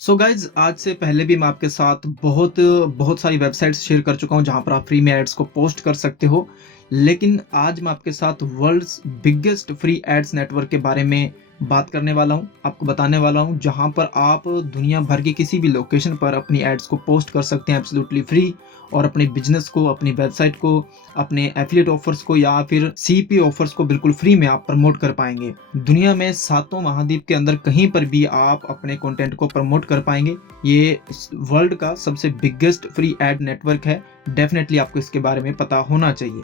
So guys आज से पहले भी मैं आपके साथ बहुत बहुत सारी वेबसाइट्स शेयर कर चुका हूँ जहाँ पर आप फ्री में एड्स को पोस्ट कर सकते हो। लेकिन आज मैं आपके साथ world's biggest free ads network के बारे में बात करने वाला हूँ, आपको बताने वाला हूँ जहाँ पर आप दुनिया भर की किसी भी लोकेशन पर अपनी एड्स को पोस्ट कर सकते हैं एब्सोल्युटली फ्री, और अपने बिजनेस को, अपनी वेबसाइट को, अपने एफिलिएट ऑफर्स को या फिर सीपी ऑफर्स को बिल्कुल फ्री में आप प्रमोट कर पाएंगे। दुनिया में सातों महाद्वीप के अंदर कहीं पर भी आप अपने कंटेंट को प्रमोट कर पाएंगे। ये वर्ल्ड का सबसे बिगेस्ट फ्री एड नेटवर्क है। डेफिनेटली आपको इसके बारे में पता होना चाहिए।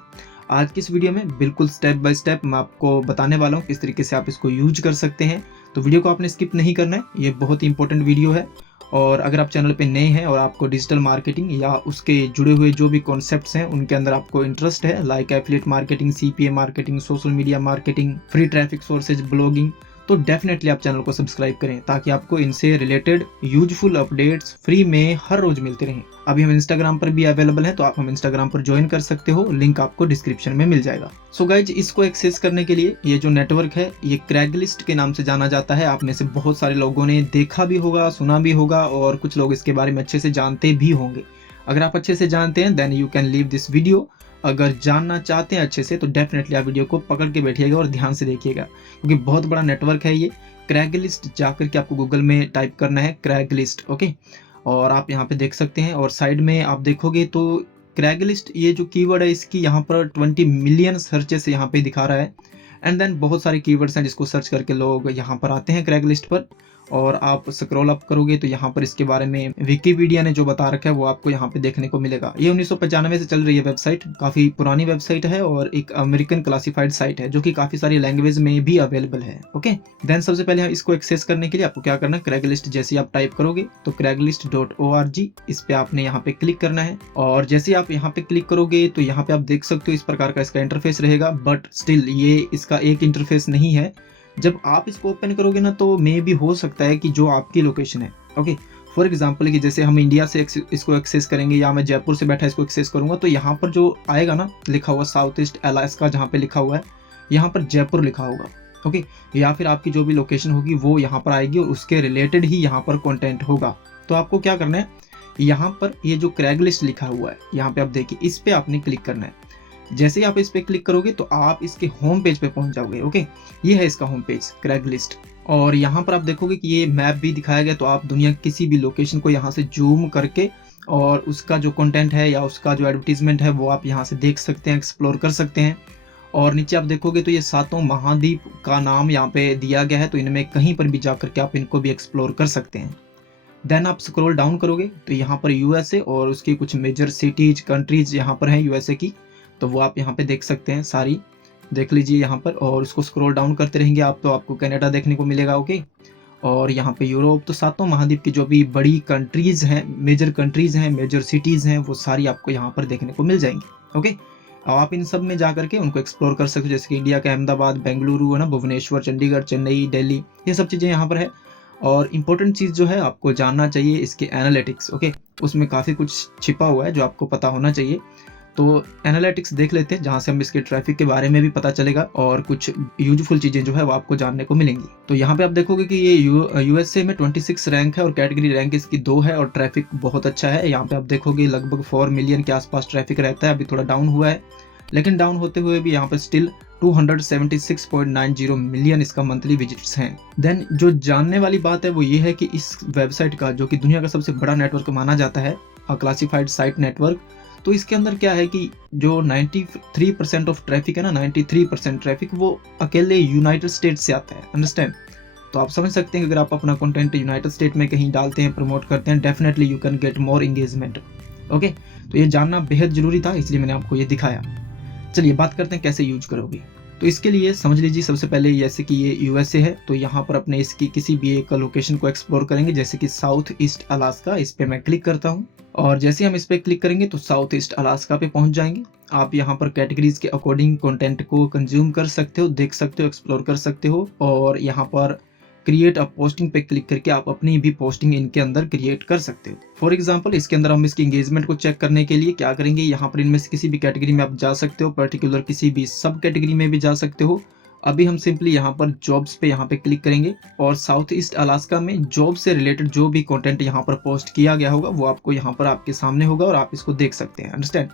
आज की इस वीडियो में बिल्कुल स्टेप बाय स्टेप मैं आपको बताने वाला हूँ किस तरीके से आप इसको यूज कर सकते हैं। तो वीडियो को आपने स्किप नहीं करना है, ये बहुत ही इंपॉर्टेंट वीडियो है। और अगर आप चैनल पे नए हैं और आपको डिजिटल मार्केटिंग या उसके जुड़े हुए जो भी कॉन्सेप्ट्स हैं उनके अंदर आपको इंटरेस्ट है, like affiliate marketing, CPA marketing, social media marketing, free traffic sources, blogging, तो डेफिनेटली आप चैनल को सब्सक्राइब करें ताकि आपको इनसे रिलेटेड यूजफुल अपडेट्स फ्री में हर रोज मिलते रहें। अभी हम इंस्टाग्राम पर भी अवेलेबल हैं, तो आप हम इंस्टाग्राम पर ज्वाइन कर सकते हो, लिंक आपको डिस्क्रिप्शन में मिल जाएगा। सो गाइज, इसको एक्सेस करने के लिए ये जो नेटवर्क है ये क्रैगलिस्ट के नाम से जाना जाता है। आप में से बहुत सारे लोगों ने देखा भी होगा, सुना भी होगा, और कुछ लोग इसके बारे में अच्छे से जानते भी होंगे। अगर आप अच्छे से जानते हैं then you can leave this video. अगर जानना चाहते हैं अच्छे से तो डेफिनेटली आप वीडियो को पकड़ के बैठिएगा और ध्यान से देखिएगा, क्योंकि बहुत बड़ा नेटवर्क है ये। क्रैगलिस्ट जाकर के आपको गूगल में टाइप करना है क्रैगलिस्ट, ओके, और आप यहाँ पे देख सकते हैं। और साइड में आप देखोगे तो क्रैगलिस्ट ये जो कीवर्ड है इसकी यहाँ पर 20 मिलियन सर्चेस यहाँ पे दिखा रहा है। एंड देन बहुत सारे कीवर्ड्स हैं जिसको सर्च करके लोग यहाँ पर आते हैं क्रैगलिस्ट पर। और आप स्क्रॉल अप करोगे तो यहाँ पर इसके बारे में विकिपीडिया ने जो बता रखा है वो आपको यहाँ पे देखने को मिलेगा। ये 1995 से चल रही है वेबसाइट, काफी पुरानी वेबसाइट है और एक अमेरिकन क्लासिफाइड साइट है जो कि काफी सारी लैंग्वेज में भी अवेलेबल है। ओके, देन सबसे पहले इसको एक्सेस करने के लिए आपको क्या करना है, क्रैगलिस्ट जैसे आप टाइप करोगे तो craigslist.org इस पे आपने यहाँ पे क्लिक करना है। और जैसे आप यहाँ पे क्लिक करोगे तो यहाँ पे आप देख सकते हो इस प्रकार का इसका इंटरफेस रहेगा, बट स्टिल ये इसका एक इंटरफेस नहीं है। जब आप इसको ओपन करोगे ना तो मे भी हो सकता है कि जो आपकी लोकेशन है, ओके, फॉर एग्जांपल कि जैसे हम इंडिया से इसको एक्सेस करेंगे या मैं जयपुर से बैठा इसको एक्सेस करूंगा तो यहाँ पर जो आएगा ना लिखा हुआ साउथ ईस्ट अलास्का, जहाँ पे लिखा हुआ है यहाँ पर जयपुर लिखा होगा, ओके, या फिर आपकी जो भी लोकेशन होगी वो यहाँ पर आएगी और उसके रिलेटेड ही यहाँ पर कंटेंट होगा। तो आपको क्या करना है, यहाँ पर ये जो क्रैगलिस्ट लिखा हुआ है यहाँ पे आप देखिए, इस पे आपने क्लिक करना है। जैसे ही आप इस पे क्लिक करोगे तो आप इसके होम पेज पे पहुंच जाओगे। ओके, ये है इसका होम पेज क्रैगलिस्ट। और यहाँ पर आप देखोगे कि ये मैप भी दिखाया गया, तो आप दुनिया किसी भी लोकेशन को यहाँ से जूम करके और उसका जो कंटेंट है या उसका जो एडवर्टीजमेंट है वो आप यहाँ से देख सकते हैं, एक्सप्लोर कर सकते हैं। और नीचे आप देखोगे तो ये सातों महाद्वीप का नाम यहाँ पे दिया गया है, तो इनमें कहीं पर भी जाकर के आप इनको भी एक्सप्लोर कर सकते हैं। देन आप स्क्रॉल डाउन करोगे तो यहाँ पर यूएसए और उसकी कुछ मेजर सिटीज, कंट्रीज यहाँ पर हैं यूएसए की, तो वो आप यहाँ पे देख सकते हैं, सारी देख लीजिए यहाँ पर। और उसको स्क्रॉल डाउन करते रहेंगे आप तो आपको कनाडा देखने को मिलेगा, ओके। और यहाँ पे यूरोप, तो सातों महाद्वीप की जो भी बड़ी कंट्रीज हैं, मेजर कंट्रीज हैं, मेजर सिटीज़ हैं, वो सारी आपको यहाँ पर देखने को मिल जाएंगी, ओके। आप इन सब में जा करके उनको एक्सप्लोर कर सकते हो, जैसे कि इंडिया का अहमदाबाद, बेंगलुरु है ना, भुवनेश्वर, चंडीगढ़, चेन्नई, दिल्ली, ये सब चीज़ें यहाँ पर है। और इम्पोर्टेंट चीज़ जो है आपको जानना चाहिए इसके एनालिटिक्स, ओके, उसमें काफ़ी कुछ छिपा हुआ है जो आपको पता होना चाहिए। तो एनालिटिक्स देख लेते हैं जहाँ से हम इसके ट्रैफिक के बारे में भी पता चलेगा और कुछ यूजफुल चीज़ें जो है वो आपको जानने को मिलेंगी। तो यहाँ पे आप देखोगे कि ये यूएसए में 26 रैंक है और कैटेगरी रैंक इसकी 2 है और ट्रैफिक बहुत अच्छा है। यहाँ पे आप देखोगे लगभग 4 मिलियन के आसपास ट्रैफिक रहता है। अभी थोड़ा डाउन हुआ है, लेकिन डाउन होते हुए भी यहाँ पे स्टिल 276.90 मिलियन इसका मंथली विजिट्स हैं। देन जो जानने वाली बात है वो ये है कि इस वेबसाइट का, जो कि दुनिया का सबसे बड़ा नेटवर्क माना जाता है, क्लासिफाइड साइट नेटवर्क, तो इसके अंदर क्या है कि जो 93% ऑफ ट्रैफिक है ना, 93% ट्रैफिक वो अकेले यूनाइटेड स्टेट से आता है, अंडरस्टैंड। तो आप समझ सकते हैं कि अगर आप अपना कंटेंट यूनाइटेड स्टेट में कहीं डालते हैं, प्रमोट करते हैं, definitely you can get more engagement, okay. तो ये जानना बेहद जरूरी था, इसलिए मैंने आपको ये दिखाया। चलिए बात करते हैं कैसे यूज करोगे। तो इसके लिए समझ लीजिए, सबसे पहले जैसे कि ये यूएसए है तो यहाँ पर अपने इसकी किसी भी एक लोकेशन को एक्सप्लोर करेंगे, जैसे कि साउथ ईस्ट अलास्का। इस पे मैं क्लिक करता हूँ और जैसे हम इस पे क्लिक करेंगे तो साउथ ईस्ट अलास्का पे पहुंच जाएंगे। आप यहाँ पर कैटेगरीज के अकॉर्डिंग कंटेंट को कंज्यूम कर सकते हो, देख सकते हो, एक्सप्लोर कर सकते हो। और यहाँ पर क्रिएट अ पोस्टिंग पे क्लिक करके आप अपनी भी पोस्टिंग इनके अंदर क्रिएट कर सकते हो। फॉर एग्जांपल इसके अंदर हम इसकी एंगेजमेंट को चेक करने के लिए क्या करेंगे, यहाँ पर इनमें से किसी भी कैटेगरी में आप जा सकते हो, पर्टिकुलर किसी भी सब कैटेगरी में भी जा सकते हो। अभी हम सिंपली यहाँ पर जॉब्स पे यहाँ पे क्लिक करेंगे और साउथ ईस्ट अलास्का में जॉब से रिलेटेड जो भी कंटेंट यहाँ पर पोस्ट किया गया होगा वो आपको यहाँ पर आपके सामने होगा और आप इसको देख सकते हैं। अंडरस्टैंड?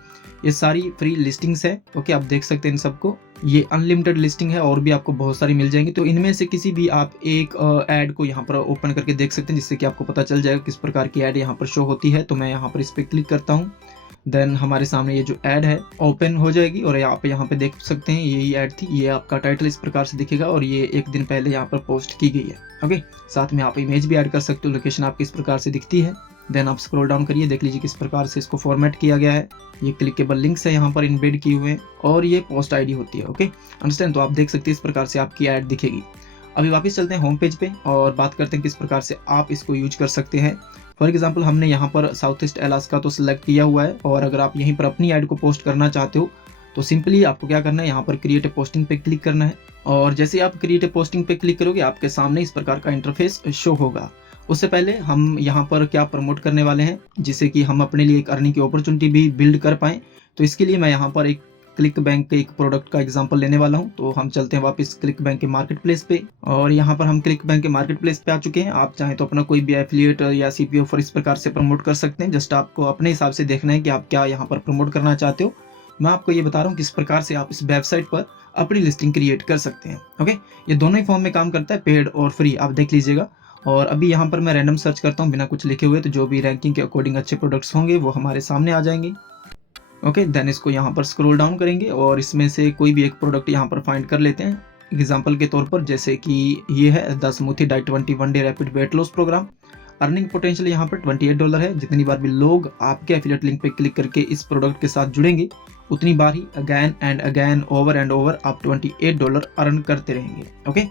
ये सारी फ्री लिस्टिंग्स है। ओके, आप देख सकते हैं इन सबको। ये अनलिमिटेड लिस्टिंग है और भी आपको बहुत सारी मिल जाएंगी। तो इनमें से किसी भी आप एक ऐड को यहाँ पर ओपन करके देख सकते हैं, जिससे कि आपको पता चल जाएगा किस प्रकार की ऐड यहाँ पर शो होती है। तो मैं यहाँ पर इस पर क्लिक करता हूँ। देन हमारे सामने ये जो ऐड है ओपन हो जाएगी और आप यहाँ पे देख सकते हैं यही ऐड थी। ये आपका टाइटल इस प्रकार से दिखेगा और ये एक दिन पहले यहाँ पर पोस्ट की गई है। ओके, साथ में आप इमेज भी ऐड कर सकते हो। लोकेशन आपकी इस प्रकार से दिखती है। देन आप स्क्रॉल डाउन करिए, देख लीजिए किस प्रकार से इसको फॉर्मेट किया गया है। ये क्लिकेबल लिंक्स है यहाँ पर इनबेड किए हुए और ये पोस्ट आईडी होती है। Okay, understand? तो आप देख सकते हैं इस प्रकार से आपकी ऐड दिखेगी। अभी वापस चलते हैं होम पेज पे और बात करते हैं किस प्रकार से आप इसको यूज कर सकते हैं। फॉर एग्जाम्पल हमने यहाँ पर साउथ ईस्ट अलास्का तो सिलेक्ट किया हुआ है और अगर आप यहीं पर अपनी ऐड को पोस्ट करना चाहते हो तो सिंपली आपको क्या करना है, यहाँ पर क्रिएट ए पोस्टिंग पे क्लिक करना है। और जैसे आप क्रिएट ए पोस्टिंग पे क्लिक करोगे आपके सामने इस प्रकार का इंटरफेस शो होगा। उससे पहले हम यहाँ पर क्या प्रमोट करने वाले हैं, जिससे कि हम अपने लिए एक अर्निंग की अपॉर्चुनिटी भी बिल्ड कर पाएँ। तो इसके लिए मैं यहाँ पर एक क्लिक बैंक के एक प्रोडक्ट का एग्जांपल लेने वाला हूं। तो हम चलते हैं वापस क्लिक बैंक के मार्केट प्लेस पे और यहाँ पर हम क्लिक बैंक के मार्केट प्लेस पे आ चुके हैं। आप चाहें तो अपना कोई भी एफिलिएट या सीपी ऑफर इस प्रकार से प्रमोट कर सकते हैं। जस्ट आपको अपने हिसाब से देखना है कि आप क्या यहाँ पर प्रमोट करना चाहते हो। मैं आपको ये बता रहा हूँ किस प्रकार से आप इस वेबसाइट पर अपनी लिस्टिंग क्रिएट कर सकते हैं। ओके, ये दोनों ही फॉर्म में काम करता है, पेड और फ्री, आप देख लीजिएगा। और अभी यहाँ पर मैं रैंडम सर्च करता हूँ बिना कुछ लिखे हुए, तो जो भी रैंकिंग के अकॉर्डिंग अच्छे प्रोडक्ट्स होंगे वो हमारे सामने आ जाएंगे। ओके, देन इसको यहाँ पर स्क्रॉल डाउन करेंगे और इसमें से कोई भी एक प्रोडक्ट यहाँ पर फाइंड कर लेते हैं। एग्जांपल के तौर पर जैसे कि ये है the smoothie diet 21 day rapid weight loss program. Earning potential यहाँ पर $28 है। जितनी बार भी लोग आपके एफिलिएट लिंक पे क्लिक करके इस प्रोडक्ट के साथ जुड़ेंगे उतनी बार ही again and again over and over आप $28 अर्न करते रहेंगे। ओके,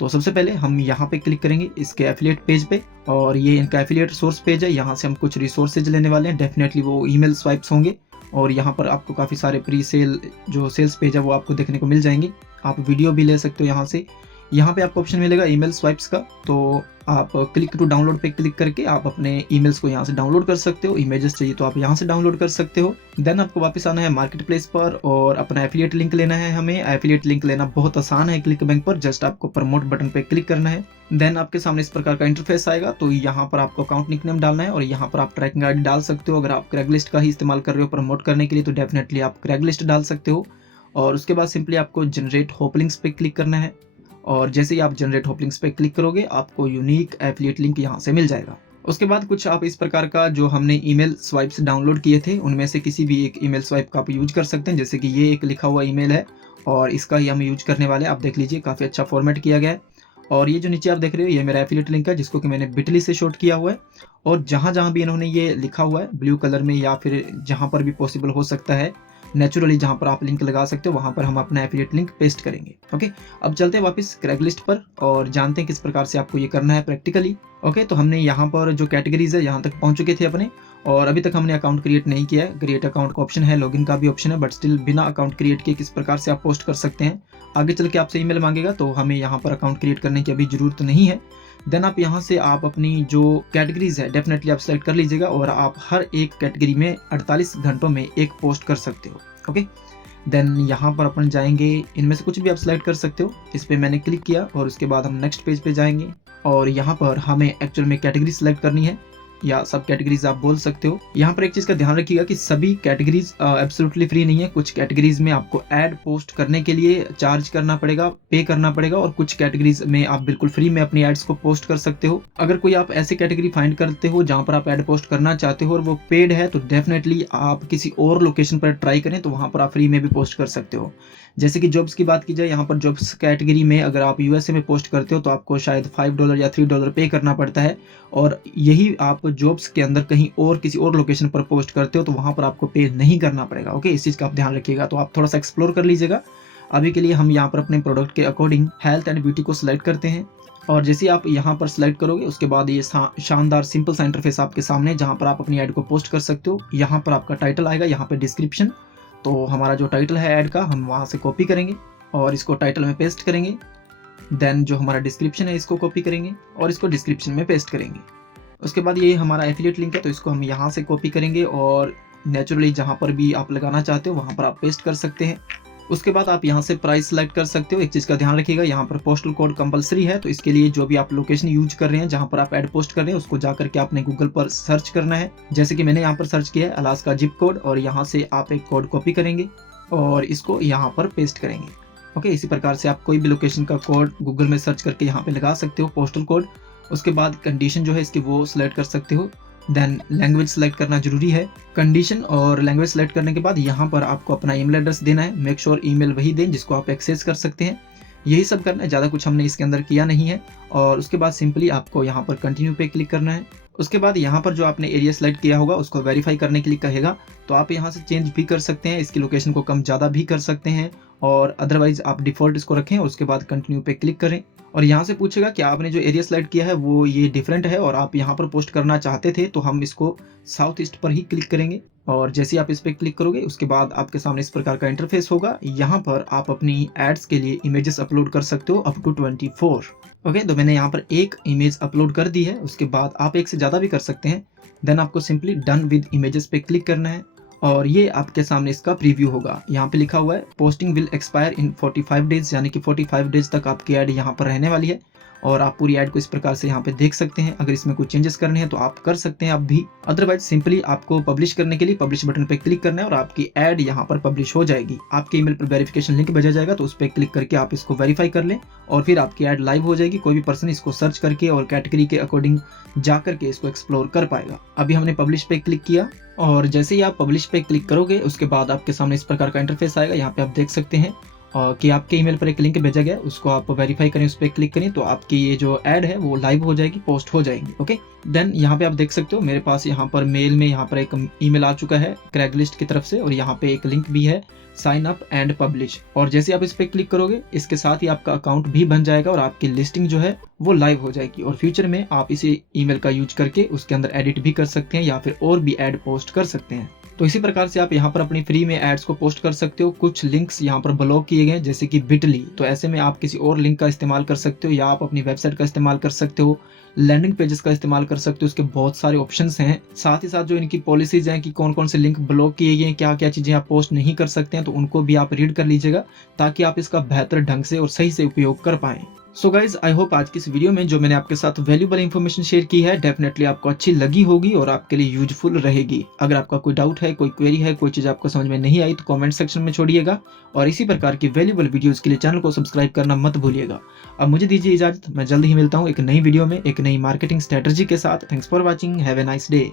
तो सबसे पहले हम यहाँ पे क्लिक करेंगे इसके एफिलिएट पेज पे और ये इनका एफिलिएट सोर्स पेज है। यहाँ से हम कुछ रिसोर्सेज लेने वाले हैं। डेफिनेटली वो ईमेल स्वाइप्स होंगे और यहाँ पर आपको काफ़ी सारे प्री सेल जो सेल्स पेज है वो आपको देखने को मिल जाएंगे। आप वीडियो भी ले सकते हो यहाँ से। यहाँ पे आपको ऑप्शन मिलेगा ईमेल स्वाइप्स का, तो आप क्लिक टू डाउनलोड पे क्लिक करके आप अपने ईमेल्स को यहाँ से डाउनलोड कर सकते हो। इमेजेस चाहिए तो आप यहाँ से डाउनलोड कर सकते हो। देन आपको वापस आना है मार्केट प्लेस पर और अपना एफिलिएट लिंक लेना है। हमें एफिलिएट लिंक लेना बहुत आसान है क्लिक बैंक पर। जस्ट आपको प्रमोट बटन पे क्लिक करना है। देन आपके सामने इस प्रकार का इंटरफेस आएगा। तो यहाँ पर आपको अकाउंट निकनेम डालना है और यहाँ पर आप ट्रैकिंग आईडी डाल सकते हो। अगर आप क्रैगलिस्ट का ही इस्तेमाल कर रहे हो प्रमोट करने के लिए तो डेफिनेटली आप क्रैगलिस्ट डाल सकते हो। और उसके बाद सिंपली आपको जनरेट होप लिंक्स पे क्लिक करना है और जैसे ही आप जनरेट होप लिंक्स पे क्लिक करोगे आपको यूनिक एफिलिएट लिंक यहाँ से मिल जाएगा। उसके बाद कुछ आप इस प्रकार का जो हमने ईमेल स्वाइप्स डाउनलोड किए थे उनमें से किसी भी एक ईमेल स्वाइप का आप यूज कर सकते हैं। जैसे कि ये एक लिखा हुआ ईमेल है और इसका ही हम यूज करने वाले हैं। आप देख लीजिए काफ़ी अच्छा फॉर्मेट किया गया है। और ये जो नीचे आप देख रहे हो ये मेरा एफिलिएट लिंक है जिसको कि मैंने बिटली से शॉर्ट किया हुआ है। और जहाँ जहाँ भी इन्होंने ये लिखा हुआ है ब्लू कलर में या फिर जहाँ पर भी पॉसिबल हो सकता है नेचुरली जहाँ पर आप लिंक लगा सकते हो वहाँ पर हम अपना एफिलिएट लिंक पेस्ट करेंगे। ओके, अब चलते हैं वापस क्रैगलिस्ट पर और जानते हैं किस प्रकार से आपको ये करना है प्रैक्टिकली। ओके, तो हमने यहाँ पर जो कैटेगरीज है यहाँ तक पहुँच चुके थे अपने और अभी तक हमने अकाउंट क्रिएट नहीं किया है। क्रिएट अकाउंट का ऑप्शन है, लॉगिन का भी ऑप्शन है, बट स्टिल बिना अकाउंट क्रिएट किए किस प्रकार से आप पोस्ट कर सकते हैं। आगे चल के आपसे ईमेल मांगेगा तो हमें यहाँ पर अकाउंट क्रिएट करने की अभी जरूरत नहीं है। देन आप यहाँ से आप अपनी जो कैटेगरीज है डेफिनेटली आप सेलेक्ट कर लीजिएगा और आप हर एक कैटेगरी में 48 घंटों में एक पोस्ट कर सकते हो। ओके, देन यहाँ पर अपन जाएंगे, इनमें से कुछ भी आप सिलेक्ट कर सकते हो। इस पर मैंने क्लिक किया और उसके बाद हम नेक्स्ट पेज पे जाएंगे और यहाँ पर हमें एक्चुअल में कैटेगरी सिलेक्ट करनी है या सब कैटेगरीज आप बोल सकते हो। यहाँ पर एक चीज का ध्यान रखिएगा कि सभी कैटेगरीज एब्सोल्युटली फ्री नहीं है। कुछ कैटेगरीज में आपको ऐड पोस्ट करने के लिए चार्ज करना पड़ेगा, पे करना पड़ेगा और कुछ कैटेगरीज में आप बिल्कुल फ्री में अपनी एड्स को पोस्ट कर सकते हो। अगर कोई आप ऐसे कैटेगरी फाइंड करते हो जहाँ पर आप ऐड पोस्ट करना चाहते हो और वो पेड है तो डेफिनेटली आप किसी और लोकेशन पर ट्राई करें, तो वहाँ पर आप फ्री में भी पोस्ट कर सकते हो। जैसे कि जॉब्स की बात की जाए, यहाँ पर जॉब्स कैटेगरी में अगर आप यूएसए में पोस्ट करते हो तो आपको शायद $5 या $3 पे करना पड़ता है और यही आप जॉब्स के अंदर कहीं और किसी और लोकेशन पर पोस्ट करते हो तो वहाँ पर आपको पे नहीं करना पड़ेगा। ओके, इस चीज़ का आप ध्यान रखिएगा। तो आप थोड़ा सा एक्सप्लोर कर लीजिएगा। अभी के लिए हम यहाँ पर अपने प्रोडक्ट के अकॉर्डिंग हेल्थ एंड ब्यूटी को सिलेक्ट करते हैं और जैसे आप यहाँ पर सिलेक्ट करोगे उसके बाद ये शानदार सिंपल सा इंटरफेस आपके सामने जहाँ पर आप अपनी ऐड को पोस्ट कर सकते हो। यहाँ पर आपका टाइटल आएगा, यहाँ पे डिस्क्रिप्शन। तो हमारा जो टाइटल है ऐड का हम वहाँ से कॉपी करेंगे और इसको टाइटल में पेस्ट करेंगे। देन जो हमारा डिस्क्रिप्शन है इसको कॉपी करेंगे और इसको डिस्क्रिप्शन में पेस्ट करेंगे। उसके बाद ये हमारा एफिलिएट लिंक है तो इसको हम यहाँ से कॉपी करेंगे और नेचुरली जहाँ पर भी आप लगाना चाहते हो वहाँ पर आप पेस्ट कर सकते हैं। उसके बाद आप यहाँ से प्राइस सेलेक्ट कर सकते हो। एक चीज़ का ध्यान रखिएगा, यहाँ पर पोस्टल कोड कंपलसरी है, तो इसके लिए जो भी आप लोकेशन यूज कर रहे हैं, जहाँ पर आप ऐड पोस्ट कर रहे हैं, उसको जाकर के आपने गूगल पर सर्च करना है। जैसे कि मैंने यहाँ पर सर्च किया है अलास्का जिप कोड, और यहाँ से आप एक कोड कॉपी करेंगे और इसको यहाँ पर पेस्ट करेंगे। ओके, इसी प्रकार से आप कोई भी लोकेशन का कोड गूगल में सर्च करके यहाँ पे लगा सकते हो, पोस्टल कोड। उसके बाद कंडीशन जो है इसकी वो सिलेक्ट कर सकते हो। देन लैंग्वेज सेलेक्ट करना जरूरी है। कंडीशन और लैंग्वेज सेलेक्ट करने के बाद यहाँ पर आपको अपना ईमेल एड्रेस देना है। मेक श्योर ईमेल वही दें जिसको आप एक्सेस कर सकते हैं। यही सब करना है, ज़्यादा कुछ हमने इसके अंदर किया नहीं है। और उसके बाद सिंपली आपको यहाँ पर कंटिन्यू पे क्लिक करना है। उसके बाद यहाँ पर जो आपने एरिया सेलेक्ट किया होगा उसको वेरीफाई करने के लिए कहेगा, तो आप यहाँ से चेंज भी कर सकते हैं, इसकी लोकेशन को कम ज़्यादा भी कर सकते हैं, और अदरवाइज आप डिफ़ॉल्ट इसको रखें। उसके बाद कंटिन्यू पे क्लिक करें और यहाँ से पूछेगा कि आपने जो एरिया सेलेक्ट किया है वो ये डिफरेंट है और आप यहाँ पर पोस्ट करना चाहते थे, तो हम इसको साउथ ईस्ट पर ही क्लिक करेंगे। और जैसे ही आप इस पर क्लिक करोगे उसके बाद आपके सामने इस प्रकार का इंटरफेस होगा। यहाँ पर आप अपनी एड्स के लिए इमेजेस अपलोड कर सकते हो अप टू 24। ओके, तो मैंने यहाँ पर एक इमेज अपलोड कर दी है। उसके बाद आप एक से ज़्यादा भी कर सकते हैं। देन आपको सिंपली डन विद इमेजेस पे क्लिक करना है और ये आपके सामने इसका प्रीव्यू होगा। यहाँ पे लिखा हुआ है posting will expire in 45 days, यानी कि 45 डेज तक आपकी ऐड यहाँ पर रहने वाली है। और आप पूरी ऐड को इस प्रकार से यहाँ पे देख सकते हैं। अगर इसमें कुछ चेंजेस करने हैं तो आप कर सकते हैं आप भी, अदरवाइज सिंपली आपको पब्लिश करने के लिए पब्लिश बटन पे क्लिक करना है और आपकी ऐड यहाँ पर पब्लिश हो जाएगी। आपके ईमेल पर वेरिफिकेशन लिंक भेजा जाएगा, तो उस पर क्लिक करके आप इसको वेरीफाई कर लें और फिर आपकी ऐड लाइव हो जाएगी। कोई भी पर्सन इसको सर्च करके और कैटेगरी के अकॉर्डिंग जा करके इसको एक्सप्लोर कर पाएगा। अभी हमने पब्लिश पे क्लिक किया और जैसे ही आप पब्लिश पे क्लिक करोगे उसके बाद आपके सामने इस प्रकार का इंटरफेस आएगा। यहाँ पे आप देख सकते हैं कि आपके ईमेल पर एक लिंक भेजा गया है, उसको आप वेरीफाई करें, उस पर क्लिक करें तो आपकी ये जो ऐड है वो लाइव हो जाएगी, पोस्ट हो जाएगी। ओके, देन यहाँ पे आप देख सकते हो मेरे पास यहाँ पर मेल में यहाँ पर एक ईमेल आ चुका है क्रैगलिस्ट की तरफ से, और यहाँ पे एक लिंक भी है साइन अप एंड पब्लिश। और जैसे आप इस पर क्लिक करोगे इसके साथ ही आपका अकाउंट भी बन जाएगा और आपकी लिस्टिंग जो है वो लाइव हो जाएगी। और फ्यूचर में आप इसी ईमेल का यूज करके उसके अंदर एडिट भी कर सकते हैं या फिर और भी ऐड पोस्ट कर सकते हैं। तो इसी प्रकार से आप यहाँ पर अपनी फ्री में एड्स को पोस्ट कर सकते हो। कुछ लिंक्स यहाँ पर ब्लॉक किए गए जैसे कि बिटली, तो ऐसे में आप किसी और लिंक का इस्तेमाल कर सकते हो या आप अपनी वेबसाइट का इस्तेमाल कर सकते हो, लैंडिंग पेजेस का इस्तेमाल कर सकते हो। इसके बहुत सारे ऑप्शंस हैं। साथ ही साथ जो इनकी पॉलिसीज हैं कि कौन कौन से लिंक ब्लॉक किए गए हैं, क्या क्या चीज़ें आप पोस्ट नहीं कर सकते हैं, तो उनको भी आप रीड कर लीजिएगा ताकि आप इसका बेहतर ढंग से और सही से उपयोग कर पाएं। सो गाइज, आई होप आज की इस वीडियो में जो मैंने आपके साथ वैल्यूबल इंफॉर्मेशन शेयर की है डेफिनेटली आपको अच्छी लगी होगी और आपके लिए यूजफुल रहेगी। अगर आपका कोई डाउट है, कोई क्वेरी है, कोई चीज़ आपको समझ में नहीं आई तो कमेंट सेक्शन में छोड़िएगा और इसी प्रकार की वैल्यूबल वीडियोस के लिए चैनल को सब्सक्राइब करना मत भूलिएगा। अब मुझे दीजिए इजाजत, मैं जल्द ही मिलता हूँ एक नई वीडियो में एक नई मार्केटिंग स्ट्रेटजी के साथ। Thanks for watching, have a nice day.